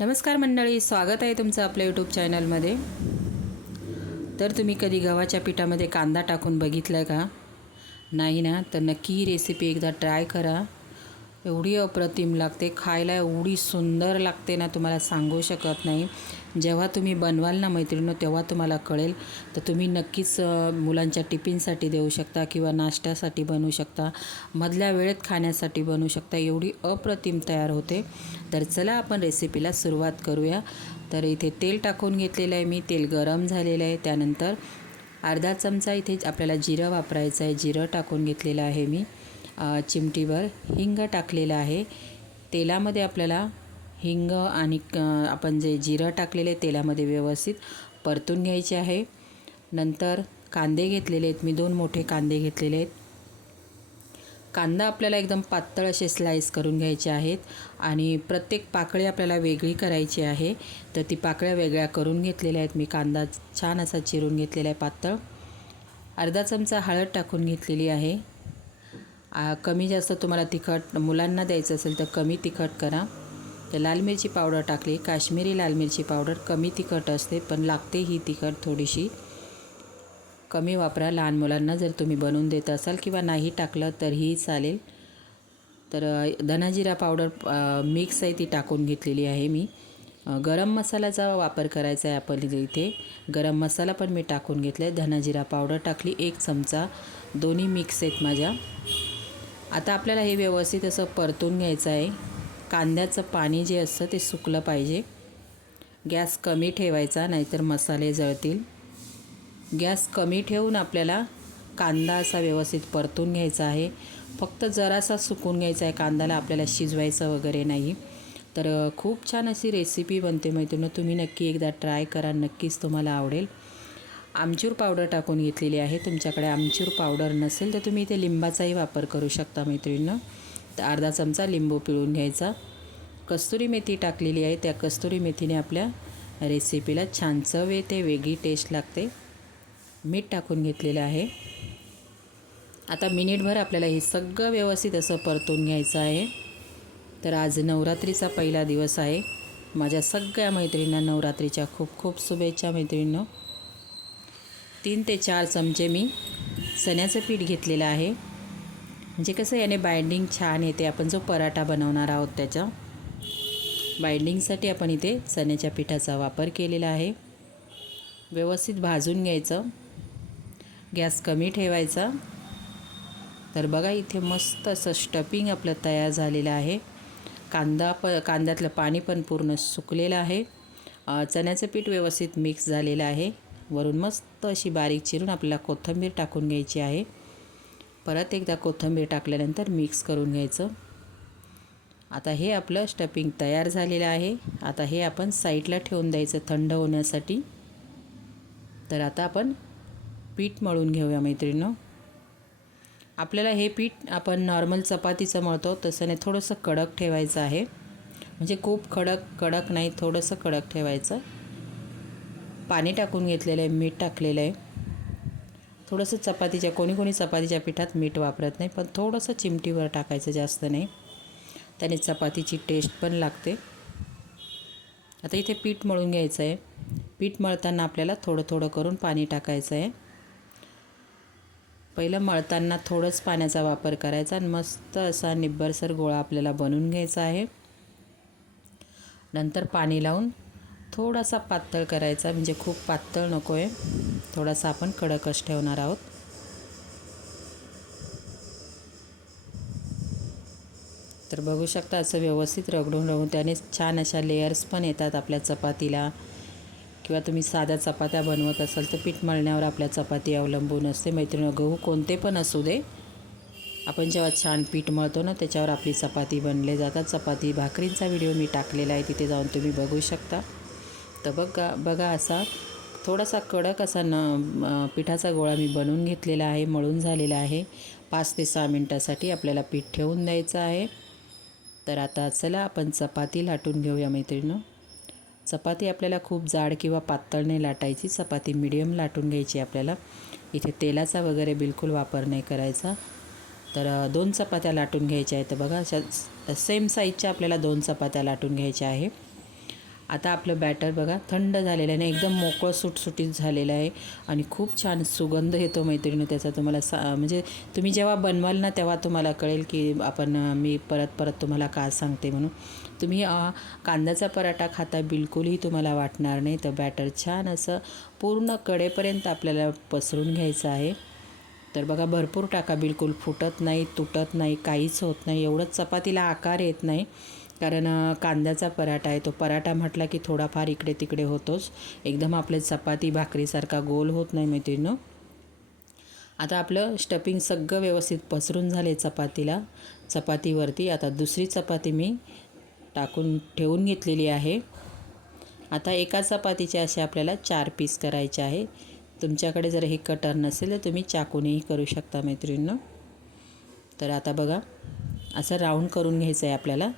नमस्कार मंडळी स्वागत आहे तुमचं आपल्या यूट्यूब चॅनलमध्ये तर तुम्ही कधी गव्हाच्या पिठामध्ये कांदा टाकून बघितलं आहे का? नाही ना? तर नक्की ही रेसिपी एकदा ट्राय करा. एवढी अप्रतिम लागते खायला एवढी सुंदर लागते ना तुम्हाला सांगू शकत नाही. जेव्हा तुम्ही बनवाल ना मैत्रिणी तेव्हा तुम्हाला कळेल. तर तुम्ही नक्कीच मुलांच्या टिफिनसाठी देऊ शकता किंवा नाश्त्यासाठी बनवू शकता. मधल्या वेळेत खाण्यासाठी बनवू शकता. एवढी अप्रतिम तयार होते. तर चला आपण रेसिपीला सुरुवात करूया. तर इथे तेल टाकून घेतलेलं आहे मी. तेल गरम झालेलं आहे. त्यानंतर अर्धा चमचा इथे आपल्याला जिरं वापरायचं आहे. जिरं टाकून घेतलेलं आहे मी. चिमटीवर हिंग टाकलेलं आहे. तेलामध्ये आपल्याला हिंग आणि क- आपण जे जिरं टाकलेले तेलामध्ये व्यवस्थित परतून घ्यायचे आहे. नंतर कांदे घेतलेले आहेत. मी दोन मोठे कांदे घेतलेले आहेत. कांदा आपल्याला एकदम पातळ असे स्लाईस करून घ्यायचे आहेत आणि प्रत्येक पाकळी आपल्याला वेगळी करायची आहे. तर ती पाकळ्या वेगळ्या करून घेतलेल्या आहेत. मी कांदा छान असा चिरून घेतलेला आहे पातळ. अर्धा चमचा हळद टाकून घेतलेली आहे. कमी जास्त तुम्हाला तिखट मुलांना द्यायचं असेल तर कमी तिखट करा. तर लाल मिरची पावडर टाकली. काश्मीरी लाल मिरची पावडर कमी तिखट असते पण लागते ही तिखट थोडीशी. कमी वापरा. लहान मुलांना जर तुम्ही बनवून देत असाल किंवा नाही टाकलं तरीही चालेल. तर धनाजिरा पावडर मिक्स आहे ती टाकून घेतलेली आहे मी. गरम मसाल्याचा वापर करायचा आहे आपण इथे. गरम मसाला पण मी टाकून घेतला आहे धनाजिरा पावडर टाकली एक चमचा. दोन्ही मिक्स आहेत माझ्या. आता आपल्याला हे व्यवस्थित असं परतून घ्यायचं आहे. कांद्याचं पाणी जे असतं ते सुकलं पाहिजे. गॅस कमी ठेवायचा नाहीतर मसाले जळतील. गॅस कमी ठेवून आपल्याला कांदा असा व्यवस्थित परतून घ्यायचा आहे. फक्त जरासा सुकून घ्यायचा आहे कांद्याला आपल्याला शिजवायचं वगैरे नाही. तर खूप छान अशी रेसिपी बनते मैत्रिणी तुम्ही नक्की एकदा ट्राय करा नक्कीच तुम्हाला आवडेल. आमचूर पावडर टाकून घेतलेली आहे. तुमच्याकडे आमचूर पावडर नसेल तर तुम्ही इथे लिंबाचाही वापर करू शकता मैत्रिणीनं. अर्धा चमचा लिंबू पिळून घ्यायचा. कस्तुरी मेथी टाकलेली आहे. त्या कस्तुरी मेथीने आपल्या रेसिपीला छान चव येते वेगळी टेस्ट लागते. मीठ टाकून घेतलेलं आहे. आता मिनिटभर आपल्याला हे सगळं व्यवस्थित असं परतून घ्यायचं आहे. तर आज नवरात्रीचा पहिला दिवस आहे. माझ्या सगळ्या मैत्रिणींना नवरात्रीच्या खूप खूप शुभेच्छा मैत्रिणींनो. तीन ते चार चमचे मी चण्याचं पीठ घेतलेलं आहे. म्हणजे कसं याने बाइंडिंग छान येते. आपण जो पराठा बनवणार आहोत त्याच्या. बाइंडिंगसाठी आपण इथे चण्याच्या पिठाचा वापर केलेला आहे. व्यवस्थित भाजून घ्यायचं. गॅस कमी ठेवायचा. तर बघा इथे मस्त असं स्टपिंग आपलं तयार झालेलं आहे. कांदा प कांद्यातलं पाणी पण पूर्ण सुकलेलं आहे. चण्याचं पीठ व्यवस्थित मिक्स झालेलं आहे. वरून मस्त अशी बारीक चिरून आपल्याला कोथिंबीर टाकून घ्यायची आहे. परत एकदा कोथिंबीर टाकल्यानंतर मिक्स करून घ्यायचं. आता हे आपलं स्टपिंग तयार झालेलं आहे. आता हे आपण साईडला ठेवून द्यायचं थंड होण्यासाठी. तर आता आपण पीठ मळून घेऊया मैत्रिणीनं. आपल्याला हे पीठ आपण नॉर्मल चपातीचं मळतो तसं नाही थोडंसं कडक ठेवायचं आहे. म्हणजे खूप कडक कडक नाही थोडंसं कडक ठेवायचं. पाणी टाकून घेतलेलं आहे मीठ टाकलेलं आहे. थोडंसं चपातीच्या कोणी कोणी चपातीच्या पिठात मीठ वापरत नाही पण थोडंसं चिमटीवर टाकायचं जास्त नाही. त्याने चपातीची टेस्ट पण लागते. आता इथे पीठ मळून घ्यायचं आहे पीठ मळताना आपल्याला थोडं थोडं करून पाणी टाकायचं आहे पहिलं मळताना थोडंच पाण्याचा वापर करायचा आणि मस्त असा निब्बरसर गोळा आपल्याला बनवून घ्यायचा आहे. नंतर पाणी लावून थोडासा पातळ करायचा म्हणजे खूप पातळ नको आहे थोडासा आपण कडकच ठेवणार आहोत. तर बघू शकता असं व्यवस्थित रगडून रगडून त्याने छान अशा लेयर्स पण येतात आपल्या चपातीला. किंवा तुम्ही साध्या चपात्या बनवत असाल तर पीठ मळण्यावर आपल्या चपाती अवलंबून असते. मैत्रिणी गहू कोणते पण असू दे. आपण जेव्हा छान पीठ मळतो ना त्याच्यावर आपली चपाती बनले जातात. चपाती भाकरींचा व्हिडिओ मी टाकलेला आहे तिथे जाऊन तुम्ही बघू शकता. तर बघा बघा असा थोडासा कडक असा न पिठाचा गोळा मी बनवून घेतलेला आहे मळून झालेला आहे. पाच ते सहा मिनटासाठी आपल्याला पीठ ठेवून द्यायचं आहे. तर आता चला आपण चपाती लाटून घेऊया मैत्रिणीनं. चपाती आपल्याला खूप जाड किंवा पातळने लाटायची. चपाती मिडियम लाटून घ्यायची आपल्याला. इथे तेलाचा वगैरे बिलकुल वापर नाही करायचा. तर दोन चपात्या लाटून घ्यायच्या आहेत. तर बघा अशा सेम साईजच्या आपल्याला दोन चपात्या लाटून घ्यायच्या आहे. आता आपलं बॅटर बघा थंड झालेलं आहे आणि एकदम मोकळं सुटसुटीत झालेलं आहे. आणि खूप छान सुगंध येतो मैत्रिणी त्याचा तुम्हाला सा म्हणजे तुम्ही जेव्हा बनवाल ना तेव्हा तुम्हाला कळेल की आपण मी परत परत तुम्हाला का सांगते म्हणून. तुम्ही कांद्याचा पराठा खाता बिलकुलही तुम्हाला वाटणार नाही. तर बॅटर छान असं पूर्ण कडेपर्यंत आपल्याला पसरून घ्यायचं आहे. तर बघा भरपूर टाका बिलकुल फुटत नाही तुटत नाही काहीच होत नाही. एवढंच चपातीला आकार येत नाही. कारण कांद्याचा पराठा आहे तो पराठा म्हटला की थोडाफार इकडे तिकडे होतोच. एकदम आपले चपाती भाकरीसारखा गोल होत नाही मैत्रिणीनं. आता आपलं स्टपिंग सगळं व्यवस्थित पसरून झाले चपातीला. चपातीवरती आता दुसरी चपाती मी टाकून ठेवून घेतलेली आहे. आता एका चपातीचे असे आपल्याला चार पीस करायचे आहे. तुमच्याकडे जर हे कटर नसेल तर तुम्ही चाकूनेही करू शकता मैत्रिणीनं. तर आता बघा असं राऊंड करून घ्यायचं आहे आपल्याला.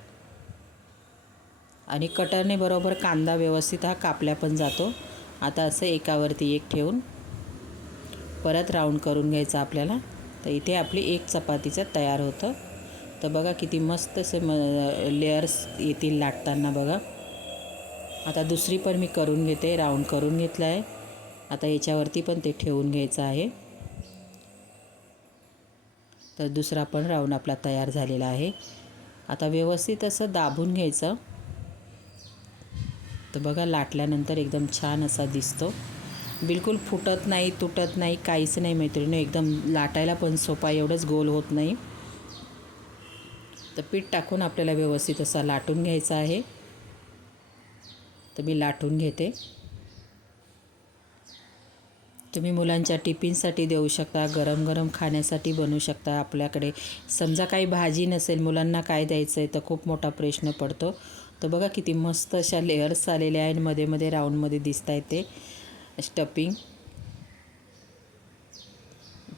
आणि कटरने बरोबर कांदा व्यवस्थित हा कापल्या पण जातो. आता असं एकावरती एक ठेवून परत राऊंड करून घ्यायचं आपल्याला. तर इथे आपली एक चपातीचं तयार होतं. तर बघा किती मस्त असे म लेअर्स येतील लाटताना बघा. आता दुसरी पण मी करून घेते राऊंड करून घेतलं आहे. आता याच्यावरती पण ते ठेवून घ्यायचं आहे. तर दुसरा पण राऊंड आपला तयार झालेला आहे. आता व्यवस्थित असं दाबून घ्यायचं. तर बघा लाटल्यानंतर एकदम छान असा दिसतो. बिलकुल फुटत नाही तुटत नाही काहीच नाही मैत्रिणी एकदम लाटायला पण सोपा एवढंच गोल होत नाही. तर पीठ टाकून आपल्याला व्यवस्थित असा लाटून घ्यायचा आहे. तर मी लाटून घेते. तुम्ही मुलांच्या टिफिनसाठी देऊ शकता गरम गरम खाण्यासाठी बनवू शकता आपल्याकडे. समजा काही भाजी नसेल मुलांना काय द्यायचं आहे तर खूप मोठा प्रश्न पडतो. तर बघा किती मस्त अशा लेअर्स आलेल्या आहेत. मध्ये मध्ये राऊंडमध्ये दिसत आहेत ते. स्टपिंग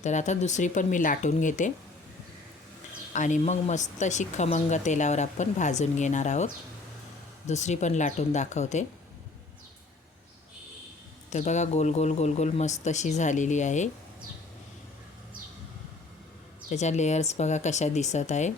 तर आता दुसरी पण मी लाटून घेते. आणि मग मस्त अशी खमंग तेलावर आपण भाजून घेणार आहोत. दुसरी पण लाटून दाखवते. तर बघा गोल गोल गोल गोल मस्त अशी झालेली आहे. त्याच्या लेयर्स बघा कशा दिसत आहे.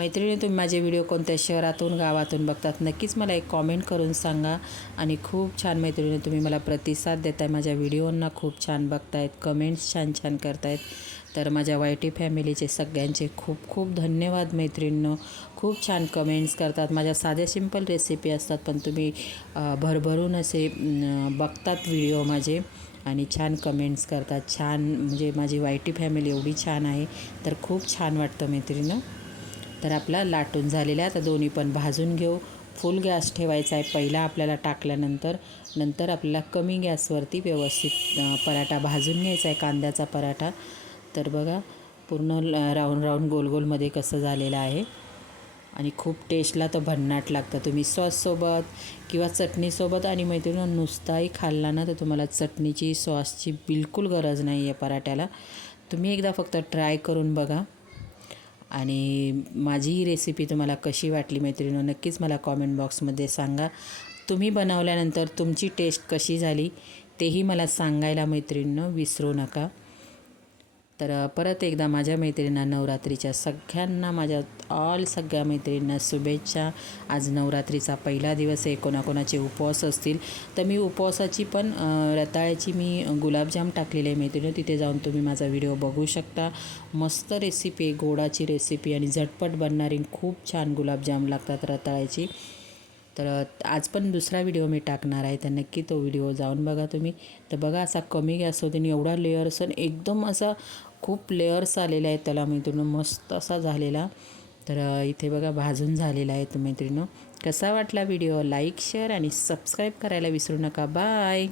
मैत्रिणी तुम्ही माझे व्हिडिओ कोणत्या शहरातून गावातून बघतात नक्कीच मला एक कॉमेंट करून सांगा. आणि खूप छान मैत्रिणी तुम्ही मला प्रतिसाद देताय. माझ्या व्हिडिओंना खूप छान बघतायत कमेंट्स छान छान करतायत. तर माझ्या वाय टी फॅमिलीचे सगळ्यांचे खूप खूप धन्यवाद मैत्रिणींनो. खूप छान कमेंट्स करतात. माझ्या साध्या सिंपल रेसिपी असतात पण तुम्ही भरभरून असे बघतात व्हिडिओ माझे. आणि छान कमेंट्स करतात. छान म्हणजे माझी वाय टी फॅमिली एवढी छान आहे. तर खूप छान वाटतं मैत्रिणीनं. तर आपला लाटून झालेला आहे. आता दोन्ही पण भाजून घेऊ. फुल गॅस ठेवायचा आहे पहिला आपल्याला टाकल्यानंतर. नंतर आपल्याला कमी गॅसवरती व्यवस्थित पराठा भाजून घ्यायचा आहे कांद्याचा पराठा. तर बघा पूर्ण राऊंड राऊंड गोल गोलमध्ये कसं झालेलं आहे. आणि खूप टेस्टला तर भन्नाट लागतं. तुम्ही सॉससोबत किंवा चटणीसोबत आणि मैत्रिणी नुसताही खाल्ला ना तर तुम्हाला चटणीची सॉसची बिलकुल गरज नाही आहे पराठ्याला. तुम्ही एकदा फक्त ट्राय करून बघा. आणि माझी ही रेसिपी तुम्हाला कशी वाटली मैत्रिणी नक्कीच मला कॉमेंट बॉक्समध्ये सांगा. तुम्ही बनवल्यानंतर तुमची टेस्ट कशी झाली तेही मला सांगायला मैत्रिणीनं विसरू नका. तर परत एकदा माझ्या मैत्रिणींना नवरात्रीच्या सगळ्यांना माझ्या ऑल सगळ्या मैत्रिणींना शुभेच्छा. आज नवरात्रीचा पहिला दिवस आहे कोणाकोणाचे उपवास असतील. तर मी उपवासाची पण रताळ्याची मी गुलाबजाम टाकलेले आहे मैत्रिणी. तिथे जाऊन तुम्ही माझा व्हिडिओ बघू शकता. मस्त रेसिपी आहे गोडाची रेसिपी आणि झटपट बनणारी खूप छान गुलाबजाम लागतात रताळ्याची. तर आज पण दुसरा व्हिडिओ मी टाकणार आहे. तर नक्की तो व्हिडिओ जाऊन बघा तुम्ही. तर बघा असा कमी गॅस होते आणि एवढा लेअर्स आणि एकदम असा खूप लेअर्स आलेला आहे त्याला मैत्रिणं मस्त असा झालेला. तर इथे बघा भाजून झालेला आहे तो मैत्रिणं कसा वाटला व्हिडिओ? लाईक शेअर आणि सबस्क्राईब करायला विसरू नका. बाय